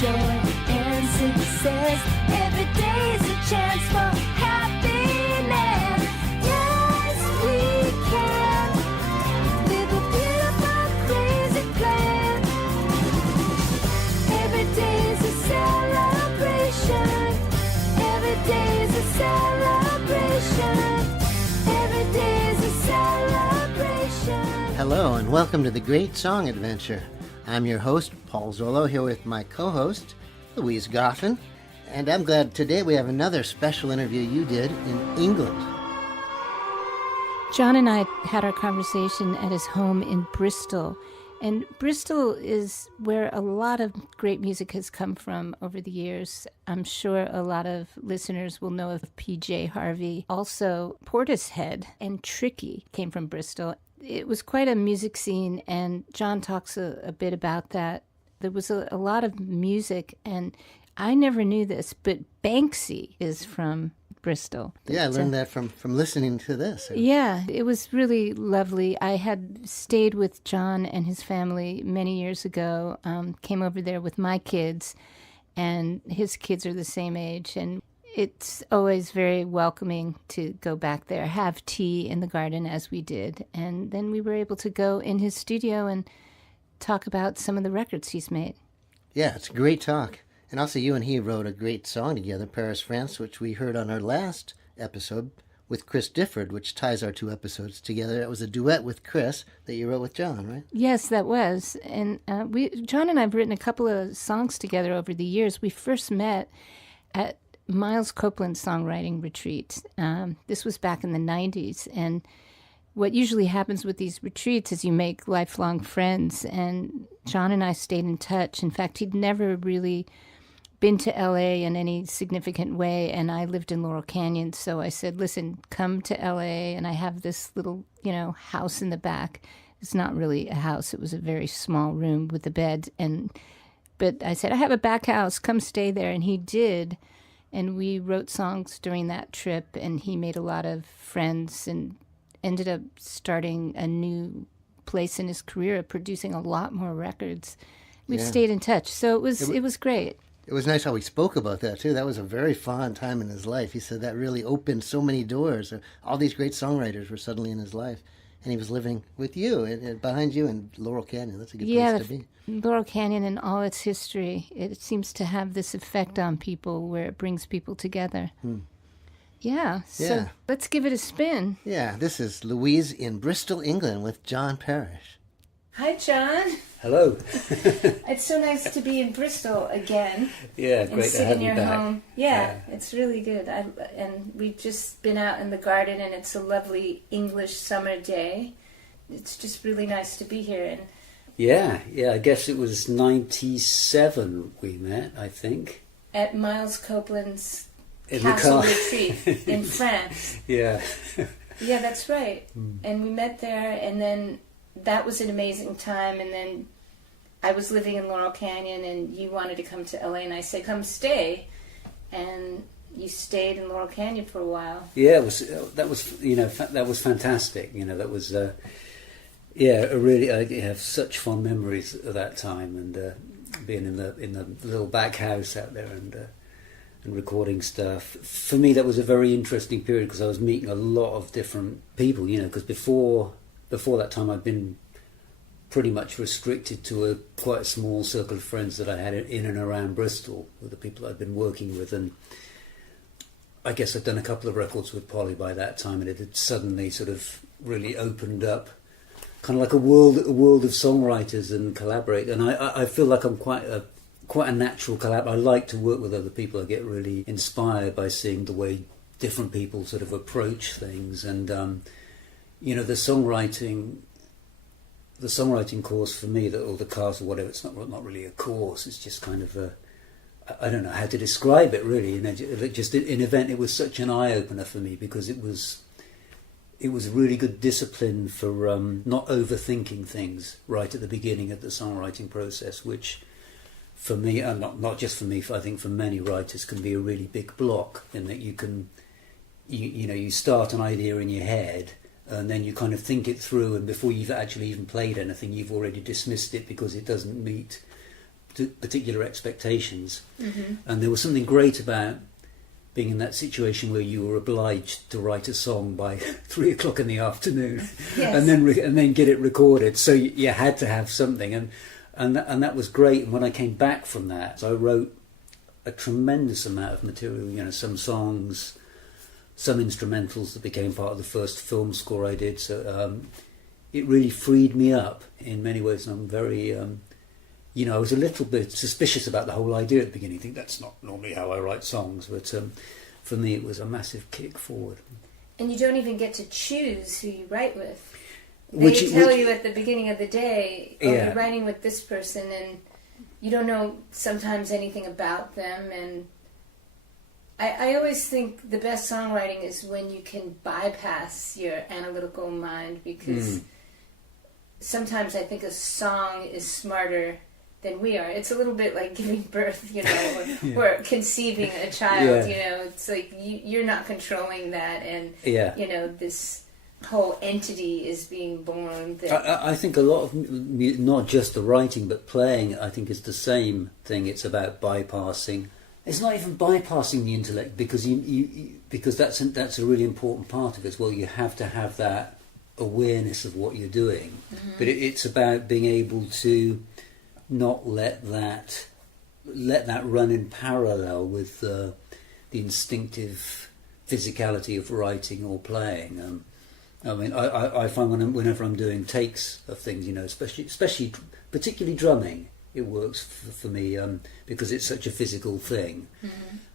joy and success. Every day is a chance for happiness. Yes, we can live a beautiful, crazy plan. Every day is a celebration. Every day is a celebration. Every day is a celebration. Hello and welcome to the Great Song Adventure. I'm your host, Paul Zolo, here with my co-host, Louise GOFFIN, and I'm glad today we have another special interview you did in England. John and I had our conversation at his home in Bristol, and Bristol is where a lot of great music has come from over the years. I'm sure a lot of listeners will know of PJ Harvey. Also, Portishead and Tricky came from Bristol. It was quite a music scene, and John talks a bit about that. There was a lot of music, and I never knew this, but Banksy is from Bristol. Yeah, I learned that from listening to this. Yeah, it was really lovely. I had stayed with John and his family many years ago, came over there with my kids, and his kids are the same age, and it's always very welcoming to go back there, have tea in the garden as we did. And then we were able to go in his studio and talk about some of the records he's made. Yeah, it's a great talk. And also you and he wrote a great song together, Paris, France, which we heard on our last episode with Chris Difford, which ties our two episodes together. It was a duet with Chris that you wrote with John, right? Yes, that was. And John and I have written a couple of songs together over the years. We first met at Miles Copeland's songwriting retreat. This was back in the 90s, and what usually happens with these retreats is you make lifelong friends, and John and I stayed in touch. In fact, he'd never really been to LA in any significant way, and I lived in Laurel Canyon, so I said, listen, come to LA, and I have this little, house in the back. It's not really a house. It was a very small room with a bed, but I said, I have a back house, come stay there, and he did. And we wrote songs during that trip, and he made a lot of friends and ended up starting a new place in his career, producing a lot more records. We've stayed in touch, so it was great. It was nice how he spoke about that, too. That was a very fond time in his life. He said that really opened so many doors. All these great songwriters were suddenly in his life. And he was living with you, and behind you in Laurel Canyon. That's a good place to be. Laurel Canyon and all its history, it seems to have this effect on people where it brings people together. Yeah, so let's give it a spin. Yeah, this is Louise in Bristol, England with John Parish. Hi, John. Hello. It's so nice to be in Bristol again. Yeah, great to have you back. Home. Yeah, it's really good. And we've just been out in the garden, and it's a lovely English summer day. It's just really nice to be here. And yeah, I guess it was 97 we met, I think. At Miles Copeland's Castle Retreat in France. Yeah. Yeah, that's right. And we met there, and then that was an amazing time. And then I was living in Laurel Canyon, and you wanted to come to LA, and I said, come stay. And you stayed in Laurel Canyon for a while. Yeah, that was fantastic. That was I have such fond memories of that time, and being in the little back house out there and recording stuff. For me, that was a very interesting period because I was meeting a lot of different people. Because before that time, I'd been pretty much restricted to quite a small circle of friends that I had in and around Bristol with the people I'd been working with, and I guess I'd done a couple of records with Polly by that time, and it had suddenly sort of really opened up, kind of like a world of songwriters and collaborators. And I feel like I'm quite a natural collaborator. I like to work with other people. I get really inspired by seeing the way different people sort of approach things, and the songwriting course for me, or the class or whatever, it's not really a course. It's just kind of I don't know how to describe it really. Just an event. It was such an eye opener for me because it was really good discipline for not overthinking things right at the beginning of the songwriting process, which for me, and not just for me, I think for many writers can be a really big block in that you start an idea in your head and then you kind of think it through, and before you've actually even played anything, you've already dismissed it because it doesn't meet particular expectations. And there was something great about being in that situation where you were obliged to write a song by 3 o'clock in the afternoon, Yes. and then get it recorded. So you had to have something, and that was great. And when I came back from that, I wrote a tremendous amount of material. You know, some songs, some instrumentals that became part of the first film score I did. So it really freed me up in many ways. And I'm very I was a little bit suspicious about the whole idea at the beginning. I think that's not normally how I write songs, but for me it was a massive kick forward. And you don't even get to choose who you write with. They tell you at the beginning of the day, you're writing with this person, and you don't know sometimes anything about them. And I always think the best songwriting is when you can bypass your analytical mind, because sometimes I think a song is smarter than we are. It's a little bit like giving birth, or conceiving a child. It's like you're not controlling that, and this whole entity is being born. I think a lot of not just the writing but playing, I think, is the same thing. It's about bypassing. It's not even bypassing the intellect, because because that's a really important part of it as well. You have to have that awareness of what you're doing, but it's about being able to not let that run in parallel with the instinctive physicality of writing or playing. I mean, I find whenever I'm doing takes of things, especially particularly drumming, it works for me because it's such a physical thing.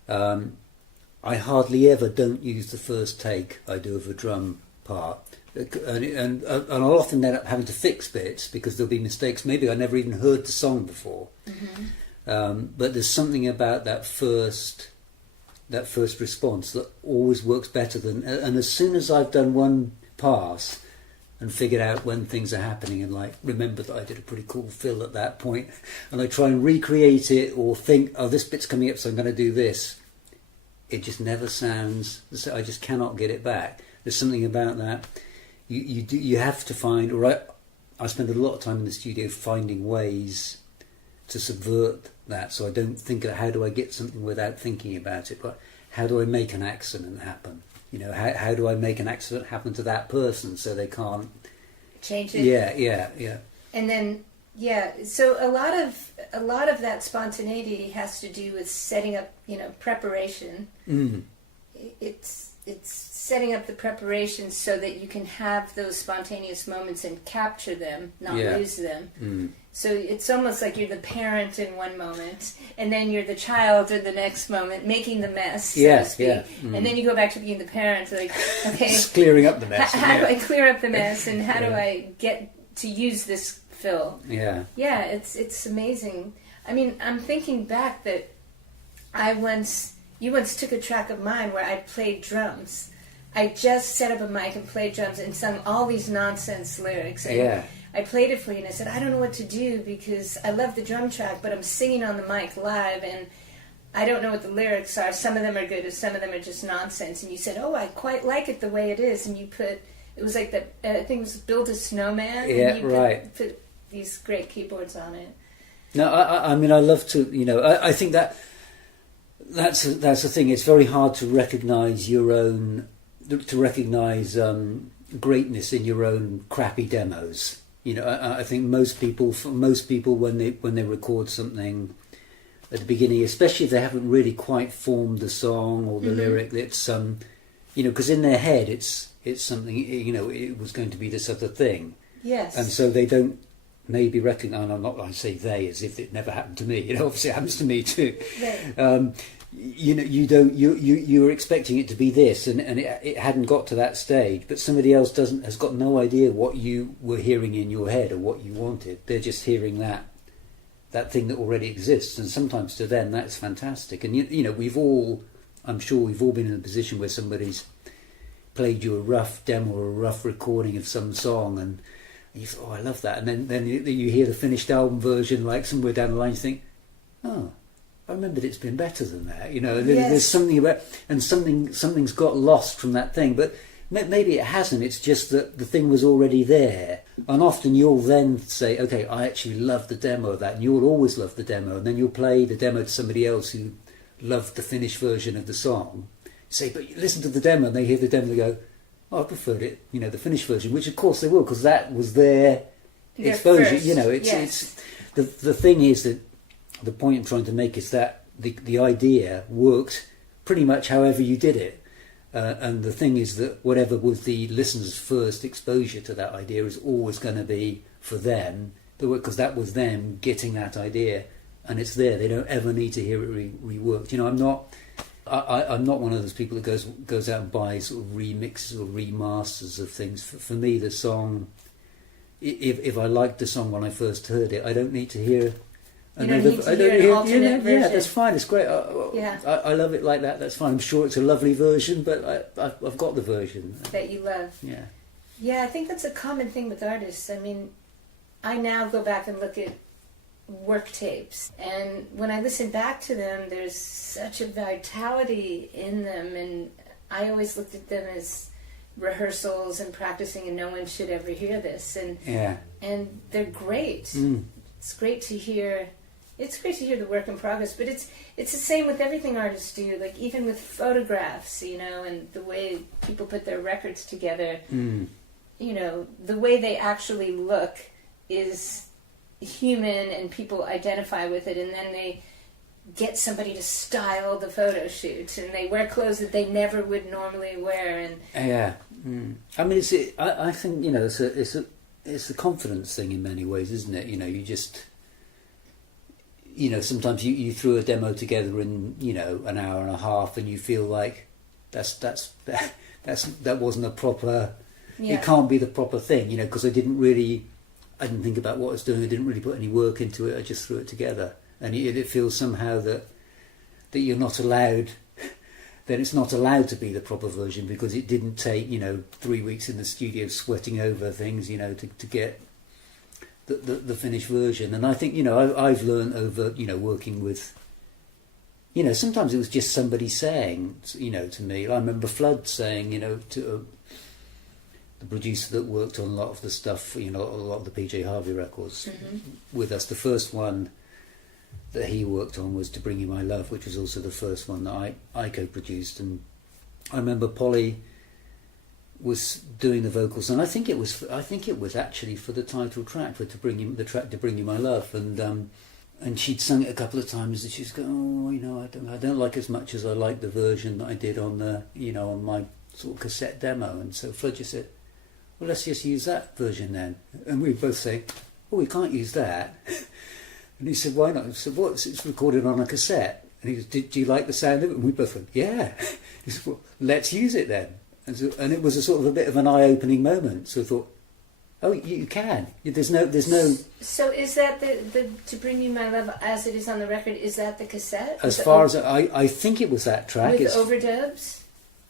I hardly ever don't use the first take I do of a drum part. And I'll often end up having to fix bits because there'll be mistakes. Maybe I never even heard the song before. But there's something about that first response that always works better than. And as soon as I've done one pass and figured out when things are happening, and like remember that I did a pretty cool fill at that point, and I try and recreate it or think, oh, this bit's coming up, so I'm going to do this. It just never sounds. I just cannot get it back. There's something about that. You have to find, or I spend a lot of time in the studio finding ways to subvert that, so I don't think, how do I get something without thinking about it, but how do I make an accident happen? How do I make an accident happen to that person so they can't change it? Yeah. And then so a lot of that spontaneity has to do with setting up, preparation. It's setting up the preparation so that you can have those spontaneous moments and capture them, not lose them. So it's almost like you're the parent in one moment, and then you're the child in the next moment, making the mess, so to speak. And then you go back to being the parent, like, okay, just clearing up the mess. How do I clear up the mess, and how do I get to use this fill? Yeah, it's amazing. I mean, I'm thinking back that you once took a track of mine where I played drums. I just set up a mic and played drums and sung all these nonsense lyrics. And I played it for you, and I said, I don't know what to do because I love the drum track, but I'm singing on the mic live, and I don't know what the lyrics are. Some of them are good, and some of them are just nonsense. And you said, oh, I quite like it the way it is. And you put, it was like that, I think it was Build a Snowman. Yeah, and you put these great keyboards on it. No, I mean, I love to, I think that's the thing. It's very hard to recognise greatness in your own crappy demos. I think most people when they record something at the beginning, especially if they haven't really quite formed the song or the lyric, it's because in their head it's something, it was going to be this other thing. Yes. And so they don't maybe recognize, and I'm not going to say they as if it never happened to me. Obviously it happens to me too. Right. You were expecting it to be this, and it hadn't got to that stage, but somebody else has got no idea what you were hearing in your head or what you wanted. They're just hearing that thing that already exists, and sometimes to them that's fantastic. And I'm sure we've all been in a position where somebody's played you a rough demo or a rough recording of some song, and you thought, oh, I love that, and then you hear the finished album version, like somewhere down the line, you think, oh, I remembered it's been better than that, There's something about, and something's got lost from that thing. But maybe it hasn't. It's just that the thing was already there. And often you'll then say, okay, I actually love the demo of that. And you'll always love the demo. And then you'll play the demo to somebody else who loved the finished version of the song. Say, but you listen to the demo, and they hear the demo and they go, oh, I preferred it, the finished version, which of course they will, because that was their exposure. First, It's the thing is that the point I'm trying to make is that the idea worked pretty much however you did it. And the thing is that whatever was the listener's first exposure to that idea is always going to be for them, because that was them getting that idea, and it's there. They don't ever need to hear it reworked. I'm not one of those people that goes out and buys sort of remixes or remasters of things. For me, the song, if I liked the song when I first heard it, I don't need to hear. You don't need to hear an alternate version. Yeah, that's fine. It's great. I love it like that. That's fine. I'm sure it's a lovely version, but I've got the version that you love. Yeah. Yeah, I think that's a common thing with artists. I mean, I now go back and look at work tapes, and when I listen back to them, there's such a vitality in them, and I always looked at them as rehearsals and practicing, and no one should ever hear this. And they're great. It's great to hear. It's great to hear the work in progress, but it's the same with everything artists do. Like even with photographs, and the way people put their records together. The way they actually look is human, and people identify with it, and then they get somebody to style the photo shoot, and they wear clothes that they never would normally wear. And I mean, I think it's a confidence thing in many ways, isn't it? You just sometimes you threw a demo together in an hour and a half, and you feel like that wasn't a proper. It can't be the proper thing, because I didn't think about what I was doing. I didn't really put any work into it. I just threw it together, and it feels somehow that you're not allowed. Then it's not allowed to be the proper version because it didn't take 3 weeks in the studio sweating over things to get the finished version. And I think I've learned over working with sometimes it was just somebody saying to me. I remember Flood saying to the producer that worked on a lot of the stuff, a lot of the PJ Harvey records with us. The first one that he worked on was To Bring You My Love, which was also the first one that I co-produced. And I remember Polly was doing the vocals, and I think it was actually for the title track for To Bring You My Love, and she'd sung it a couple of times, and she's going, I don't like as much as I like the version that I did on the on my sort of cassette demo. And so Flood just said, well, let's just use that version then. And we both say, oh, we can't use that. And he said, why not? I said, well, it's recorded on a cassette. And he said, do you like the sound of it? And we both went, yeah. He said, well, let's use it then. And it was a sort of a bit of an eye-opening moment. So I thought, oh, you can. There's no. So is that the To Bring You My Love as it is on the record? Is that the cassette? As far as I think it was that track. With overdubs?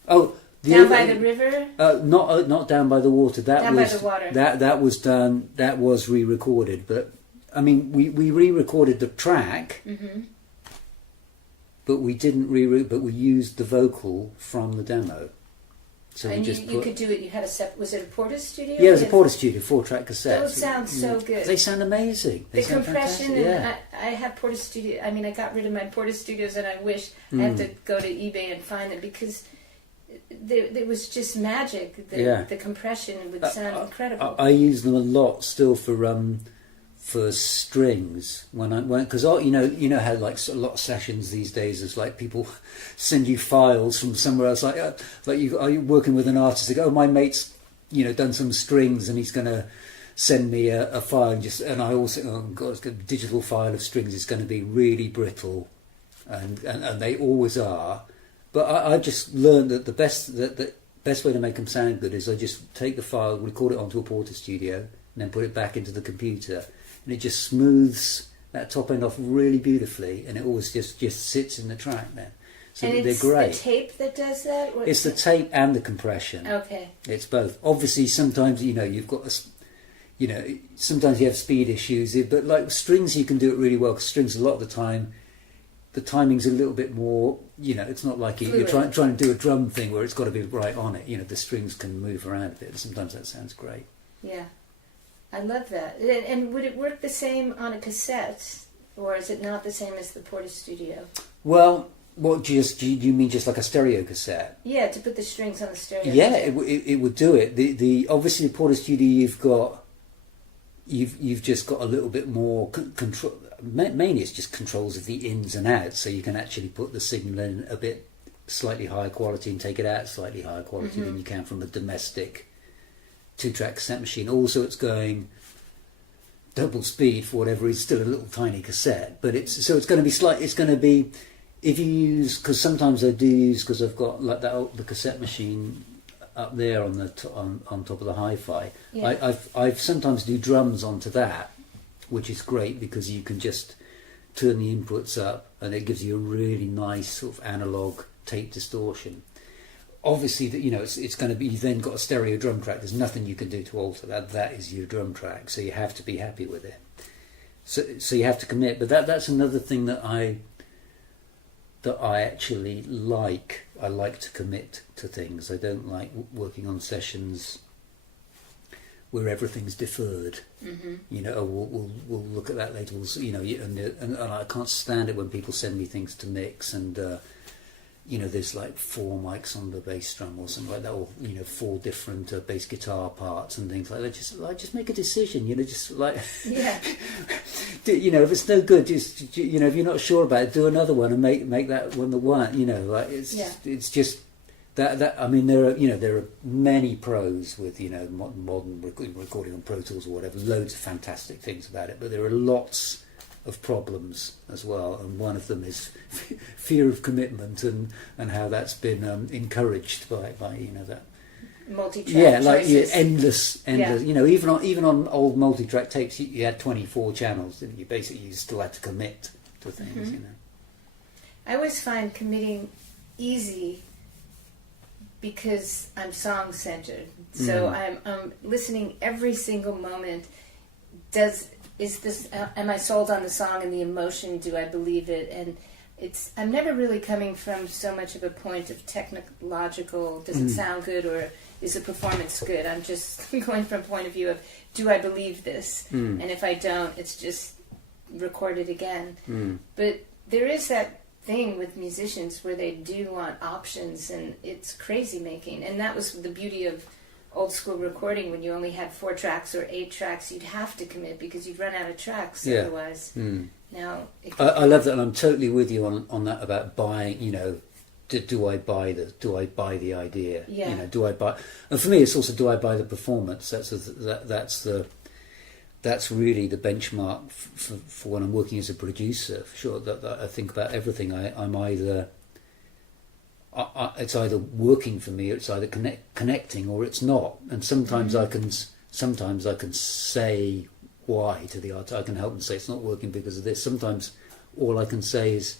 Oh. Down by the river? Not Down by the Water. By the Water. That was done. That was re-recorded. But I mean, we re-recorded the track, but we didn't but we used the vocal from the demo. So and you could do it. You had was it a Porta Studio? Yeah, it was a Porta Studio 4-track cassette. Those sound so good. They sound amazing. The compression, and I have Porta Studio. I mean, I got rid of my Porta Studios, and I wish I have to go to eBay and find them because it was just magic. The compression would sound incredible. I use them a lot still for strings because how like a lot of sessions these days is like people send you files from somewhere else, like are you working with an artist? They go, oh, my mate's done some strings and he's going to send me a file, and I also, oh god, it's got a digital file of strings. It's going to be really brittle, and they always are. But I've just learned that the best way to make them sound good is I just take the file, record it onto a Porta Studio, and then put it back into the computer. And it just smooths that top end off really beautifully, and it always just sits in the track then. So and they're great. It's the tape that does that? It's the tape and the compression. Okay. It's both. Obviously, sometimes you've got sometimes you have speed issues, but like strings, you can do it really well. Because strings, a lot of the time, the timing's a little bit more, you know, it's not like you're trying to do a drum thing where it's got to be right on it. You know, the strings can move around a bit, and sometimes that sounds great. Yeah, I love that. And would it work the same on a cassette, or is it not the same as the Porta Studio? Well, what do you mean, just like a stereo cassette? Yeah, to put the strings on the stereo. Yeah, it would do it. The obviously the Porta Studio, you've just got a little bit more control. Mainly it's just controls of the ins and outs, so you can actually put the signal in a bit slightly higher quality and take it out slightly higher quality than you can from a domestic 2-track cassette machine. Also, it's going double speed for whatever is still a little tiny cassette, but it's going to be it's going to be, if you use, because sometimes I do use, because I've got like the cassette machine up there on the on top of the hi-fi. Yeah. I've sometimes do drums onto that, which is great because you can just turn the inputs up and it gives you a really nice sort of analog tape distortion. Obviously, that, you know, it's going to be, you've then got a stereo drum track. There's nothing you can do to alter that. That is your drum track, so you have to be happy with it. So you have to commit. But that's another thing that I actually like. I like to commit to things. I don't like working on sessions where everything's deferred. You know, we'll look at that later. You know, and I can't stand it when people send me things to mix and you know, there's like 4 mics on the bass drum or something like that, or you know, 4 different bass guitar parts and things like that. Just make a decision. You know, just like you know, if it's no good, just, you know, if you're not sure about it, do another one and make that one the one. You know, like it's just. That I mean, there are many pros with, you know, modern recording on Pro Tools or whatever, loads of fantastic things about it, but there are lots of problems as well, and one of them is fear of commitment and how that's been encouraged by you know, that multi-track choices. endless. You know, even on old multi-track tapes, you had 24 channels, didn't you? Basically, you still had to commit to things. You know, I always find committing easy because I'm song centered, so I'm listening every single moment. Am I sold on the song and the emotion? Do I believe it? And I'm never really coming from so much of a point of technological, does it sound good or is the performance good? I'm just going from a point of view of, do I believe this? And if I don't, it's just record it again. But there is that thing with musicians where they do want options, and it's crazy making. And that was the beauty of old school recording. When you only had 4 tracks or 8 tracks, you'd have to commit because you'd run out of tracks otherwise. Now I love that, and I'm totally with you on that about buying. You know, do I buy the idea? Yeah. You know, do I buy? And for me, it's also, do I buy the performance? That's really the benchmark for when I'm working as a producer. For sure, that I think about everything. It's either working for me, or it's either connecting, or it's not. And sometimes I can say why to the artist. I can help them say it's not working because of this. Sometimes all I can say is,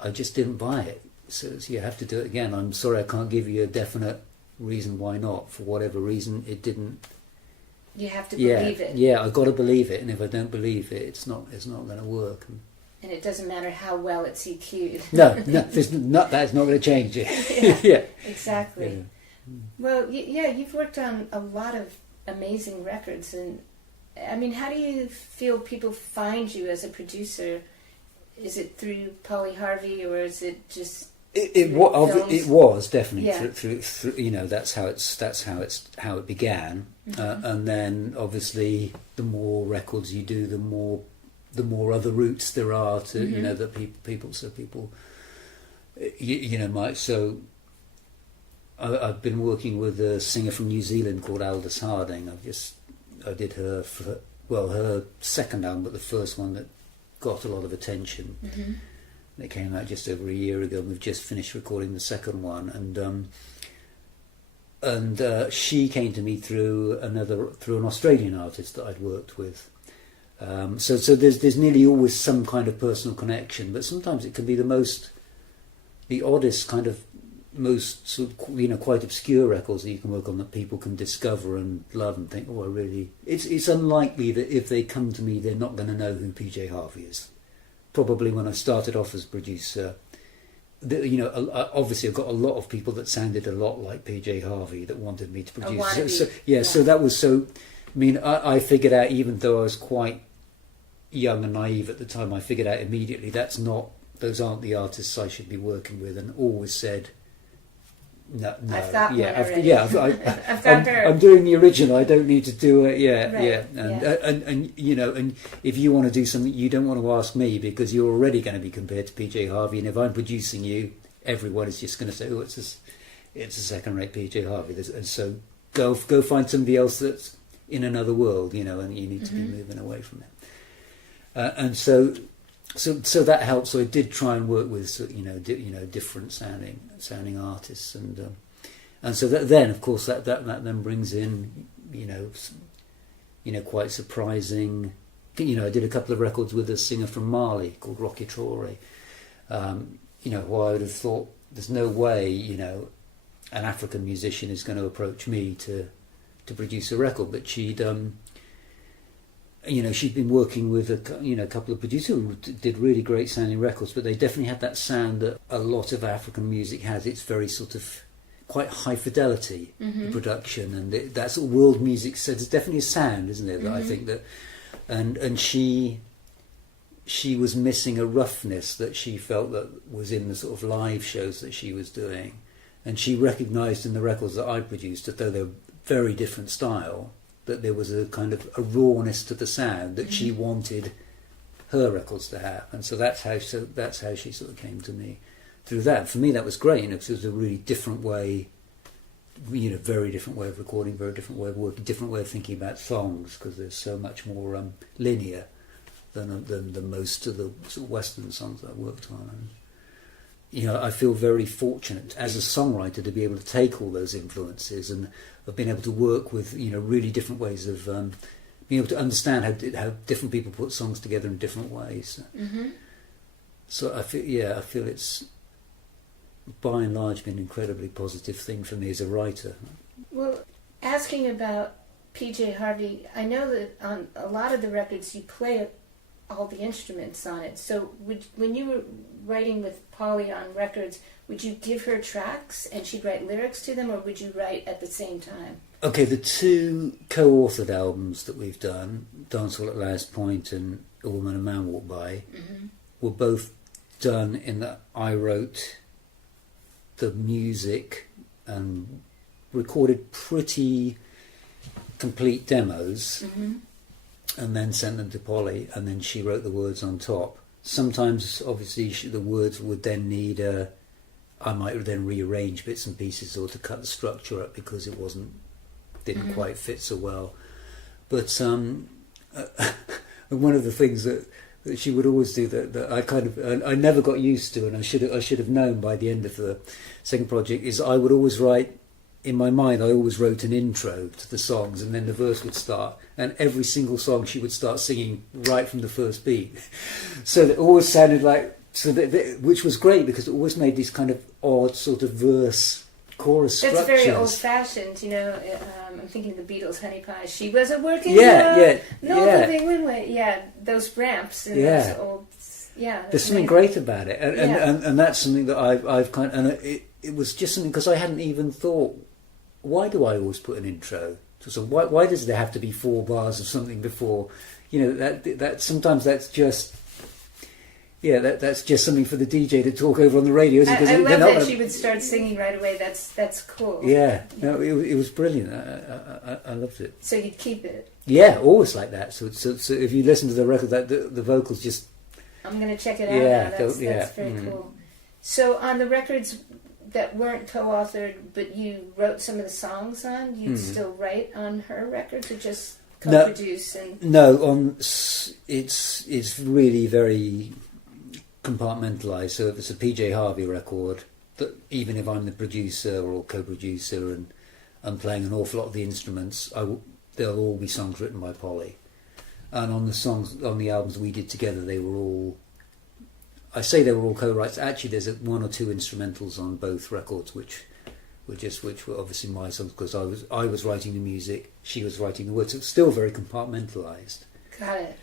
I just didn't buy it. So you have to do it again. I'm sorry, I can't give you a definite reason why not. For whatever reason, it didn't. You have to believe it. Yeah, I've got to believe it, and if I don't believe it, it's not going to work. And it doesn't matter how well it's EQ'd. No, that's not going to change it. Yeah, exactly. Yeah. Well, you've worked on a lot of amazing records, and I mean, how do you feel people find you as a producer? Is it through Polly Harvey, or is it just? It was definitely through you know, that's how it began, and then obviously the more records you do, the more other routes there are to you know, that people you know, Mike. So I've been working with a singer from New Zealand called Aldous Harding. I did her for, well, her second album, but the first one that got a lot of attention. It came out just over a year ago, and we've just finished recording the second one. And she came to me through an Australian artist that I'd worked with. So there's nearly always some kind of personal connection, but sometimes it can be the oddest kind of, most sort of, you know, quite obscure records that you can work on that people can discover and love and think, oh, it's unlikely that if they come to me, they're not going to know who PJ Harvey is. probably when I started off as producer, obviously I've got a lot of people that sounded a lot like PJ Harvey that wanted me to produce. So that was so. I mean, I figured out, even though I was quite young and naive at the time, I figured out immediately those aren't the artists I should be working with, and always said, no. I've got one already. I've got her. I'm doing the original. I don't need to do it. Right, And if you want to do something, you don't want to ask me, because you're already going to be compared to PJ Harvey, and if I'm producing you, everyone is just going to say, oh, it's a second-rate PJ Harvey, and so go find somebody else that's in another world, and you need to be moving away from it. And so that helped. So I did try and work with different sounding artists, and so that then, of course, that then brings in quite surprising. I did a couple of records with a singer from Mali called Rocky Traore. Who I would have thought there's no way an African musician is going to approach me to produce a record, but she'd been working with a couple of producers who did really great sounding records, but they definitely had that sound that a lot of African music has. It's very sort of quite high fidelity production, and that sort of world music. So there's definitely a sound, isn't there? That I think that, and she was missing a roughness that she felt that was in the sort of live shows that she was doing, and she recognised in the records that I produced, that though they were very different style, that there was a kind of a rawness to the sound that she wanted her records to have, and so that's how she sort of came to me through that. For me, that was great, because it was a really different way, very different way of recording, very different way of working, different way of thinking about songs, because there's so much more linear than most of the sort of Western songs that I worked on. And, I feel very fortunate as a songwriter to be able to take all those influences, and I've been able to work with really different ways of being able to understand how different people put songs together in different ways. So I feel it's by and large been an incredibly positive thing for me as a writer. Well, asking about PJ Harvey, I know that on a lot of the records you play all the instruments on it. So when you were writing with Polly on records, would you give her tracks and she'd write lyrics to them, or would you write at the same time? Okay, the two co-authored albums that we've done, Dancehall at Louse Point and A Woman and Man Walk By, were both done in that I wrote the music and recorded pretty complete demos, and then sent them to Polly, and then she wrote the words on top. Sometimes, obviously, the words would then need I might then rearrange bits and pieces, or to cut the structure up because it didn't quite fit so well. But one of the things that she would always do that I never got used to, and I should have known by the end of the second project, is I would always write. In my mind, I always wrote an intro to the songs, and then the verse would start, and every single song she would start singing right from the first beat. So it always sounded like, which was great, because it always made these kind of odd sort of verse chorus structures. That's very old-fashioned, I'm thinking of the Beatles' Honey Pie. She was a working England way. Yeah, those ramps and those old. Yeah, there's something great about it, and that's something that I've kind of, and it was just something, because I hadn't even thought, why do I always put an intro? So why does there have to be 4 bars of something before? That sometimes that's just. Yeah, that's just something for the DJ to talk over on the radio. I love that she would start singing right away. That's cool. Yeah, no, it was brilliant. I loved it. So you'd keep it. Yeah, always like that. So if you listen to the record, that the vocals just. I'm going to check it out. Yeah, that's very cool. So on the records that weren't co-authored, but you wrote some of the songs on, you'd still write on her records, or just co-produce? No, it's really very compartmentalised. So if it's a PJ Harvey record, that even if I'm the producer or co-producer and I'm playing an awful lot of the instruments, there'll all be songs written by Polly. And on the albums we did together, they were all. I say they were all co-writes. Actually, there's 1 or 2 instrumentals on both records, which were obviously my songs, because I was writing the music, she was writing the words. So it's still very compartmentalised. Got it.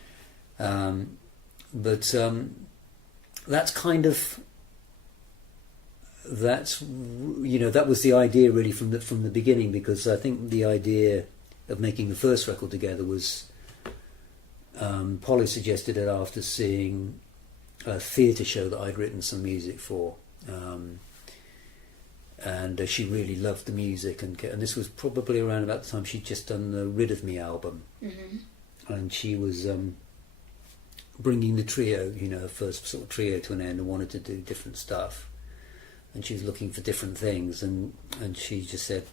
that's kind of that was the idea really from the beginning, because I think the idea of making the first record together was Polly suggested it after seeing a theatre show that I'd written some music for, and she really loved the music, and this was probably around about the time she'd just done the Rid of Me album, and she was bringing the trio, her first sort of trio, to an end, and wanted to do different stuff, and she was looking for different things, and she just said,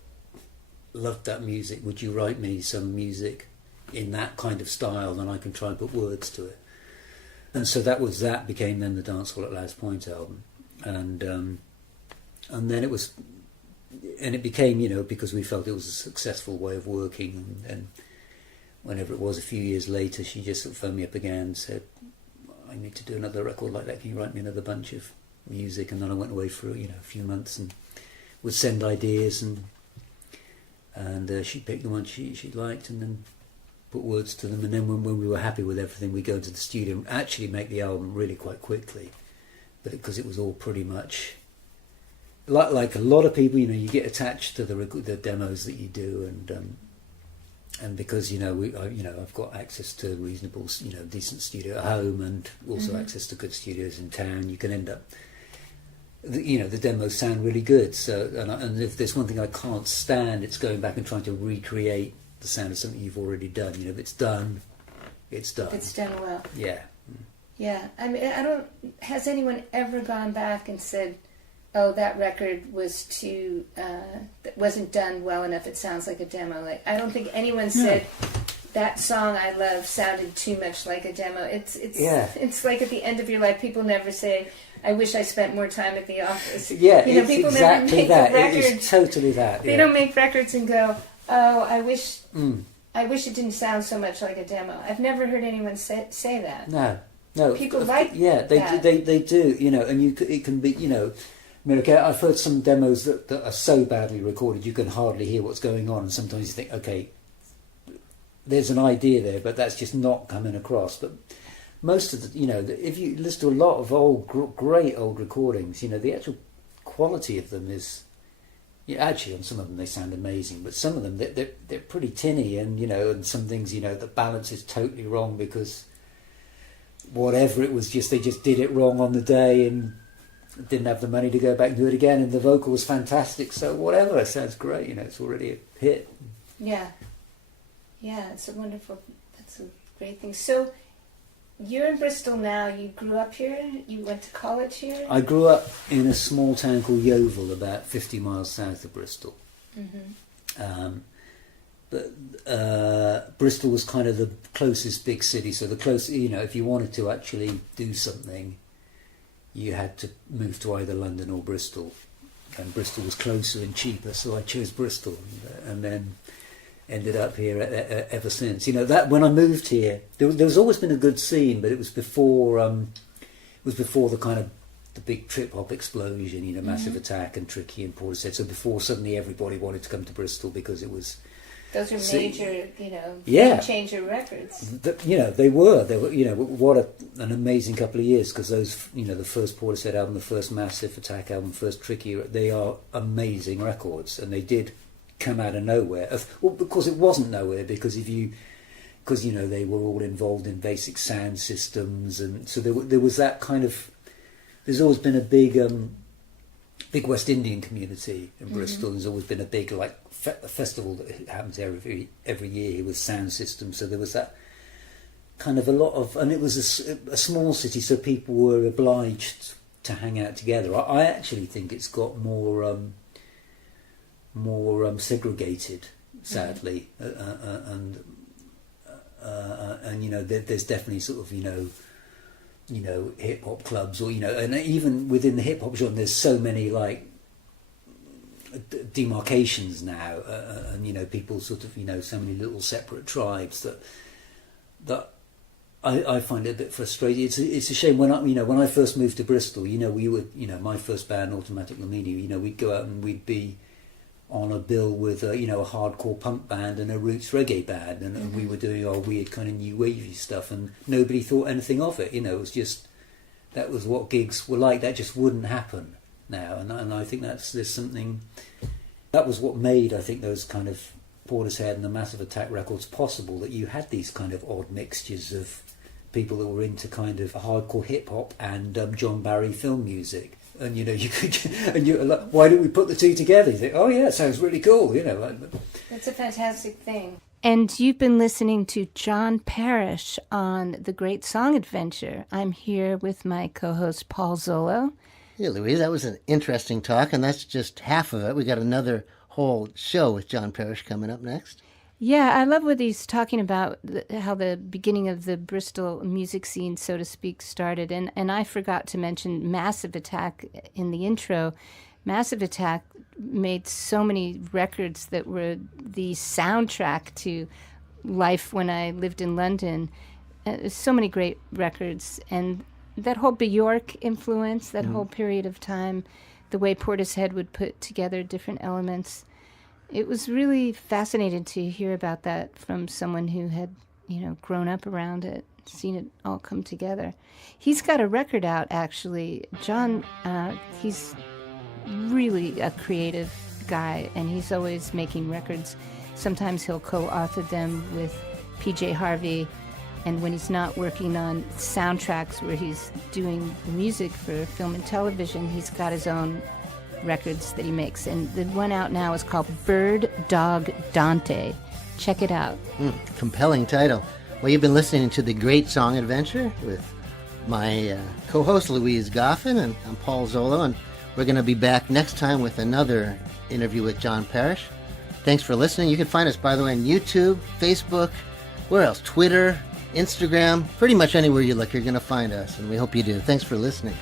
loved that music, would you write me some music in that kind of style, and I can try and put words to it. And so that became then the Dance Hall at Louse Point album, and then it became, because we felt it was a successful way of working, and whenever it was a few years later, she just sort of phoned me up again and said, I need to do another record like that, can you write me another bunch of music? And then I went away for a few months and would send ideas, and she'd pick the ones she liked and then put words to them, and then when we were happy with everything, we'd go into the studio and actually make the album really quite quickly, but because it was all pretty much like a lot of people, you get attached to the demos that you do, and because I've got access to reasonable, decent studio at home, and also access to good studios in town, you can end up, the demos sound really good. So and if there's one thing I can't stand, it's going back and trying to recreate the sound of something you've already done. If it's done, it's done. It's done well. Yeah. Yeah. I mean, has anyone ever gone back and said, oh, that record was wasn't done well enough, it sounds like a demo? Like, I don't think anyone said, that song I love sounded too much like a demo. It's like at the end of your life, people never say, I wish I spent more time at the office. Yeah, it's people exactly never make that. a record. It is totally that. They don't make records and go, oh, I wish it didn't sound so much like a demo. I've never heard anyone say that. No. People like that. They do, and it can be, I mean, okay, I've heard some demos that are so badly recorded you can hardly hear what's going on, and sometimes you think, okay, there's an idea there, but that's just not coming across. But most of the, if you listen to a lot of great old recordings, the actual quality of them is, actually on some of them they sound amazing, but some of them they're pretty tinny, and and some things the balance is totally wrong because whatever it was, they just did it wrong on the day and didn't have the money to go back and do it again, and the vocal was fantastic, so whatever, it sounds great, it's already a hit. Yeah, it's that's a great thing. So you're in Bristol now. You grew up here? You went to college here? I grew up in a small town called Yeovil, about 50 miles south of Bristol. But Bristol was kind of the closest big city, so the closest, if you wanted to actually do something, you had to move to either London or Bristol, and Bristol was closer and cheaper, so I chose Bristol, and then ended up here ever since. That when I moved here, there's always been a good scene, but it was before the kind of the big trip hop explosion, Massive Attack and Tricky and Portishead. So before suddenly everybody wanted to come to Bristol because it was. Those are major, game changer records. They were. What an amazing couple of years, because those, the first Portishead album, the first Massive Attack album, first Tricky, they are amazing records, and they did come out of nowhere. Because it wasn't nowhere, because they were all involved in basic sound systems, and so there was that kind of. There's always been a big West Indian community in Bristol. There's always been a big festival that happens every year with sound systems. So there was that kind of a lot of, and it was a small city, so people were obliged to hang out together. I actually think it's got more segregated, sadly, and there's definitely sort of hip hop clubs, or and even within the hip hop genre, there's so many demarcations now, and people sort of so many little separate tribes that I find it a bit frustrating. It's a shame when I first moved to Bristol. We would my first band, Automatic Diamini. We'd go out and we'd be on a bill with a hardcore punk band and a roots reggae band, and we were doing our weird kind of new wavy stuff, and nobody thought anything of it. It was just that was what gigs were like. That just wouldn't happen now, and I think there's something that was what made, I think, those kind of Portishead and the Massive Attack records possible. That you had these kind of odd mixtures of people that were into kind of hardcore hip hop and John Barry film music. And you could, and you're like, why don't we put the two together? You think, oh yeah, it sounds really cool, It's a fantastic thing. And you've been listening to John Parish on The Great Song Adventure. I'm here with my co-host Paul Zollo. Yeah, Louise, that was an interesting talk, and that's just half of it. We got another whole show with John Parish coming up next. Yeah, I love what he's talking about, how the beginning of the Bristol music scene, so to speak, started. And I forgot to mention Massive Attack in the intro. Massive Attack made so many records that were the soundtrack to life when I lived in London. So many great records. And that whole Bjork influence, that whole period of time, the way Portishead would put together different elements. It was really fascinating to hear about that from someone who had, grown up around it, seen it all come together. He's got a record out, actually. John, he's really a creative guy, and he's always making records. Sometimes he'll co-author them with PJ Harvey, and when he's not working on soundtracks where he's doing the music for film and television, he's got his own records that he makes, and the one out now is called Bird Dog Dante. Check it out. Compelling title. Well, you've been listening to The Great Song Adventure with my co-host Louise Goffin, and I'm Paul Zollo, and we're going to be back next time with another interview with John Parish. Thanks for listening. You can find us, by the way, on YouTube, Facebook, where else? Twitter, Instagram, pretty much anywhere you look, you're going to find us, and we hope you do. Thanks for listening.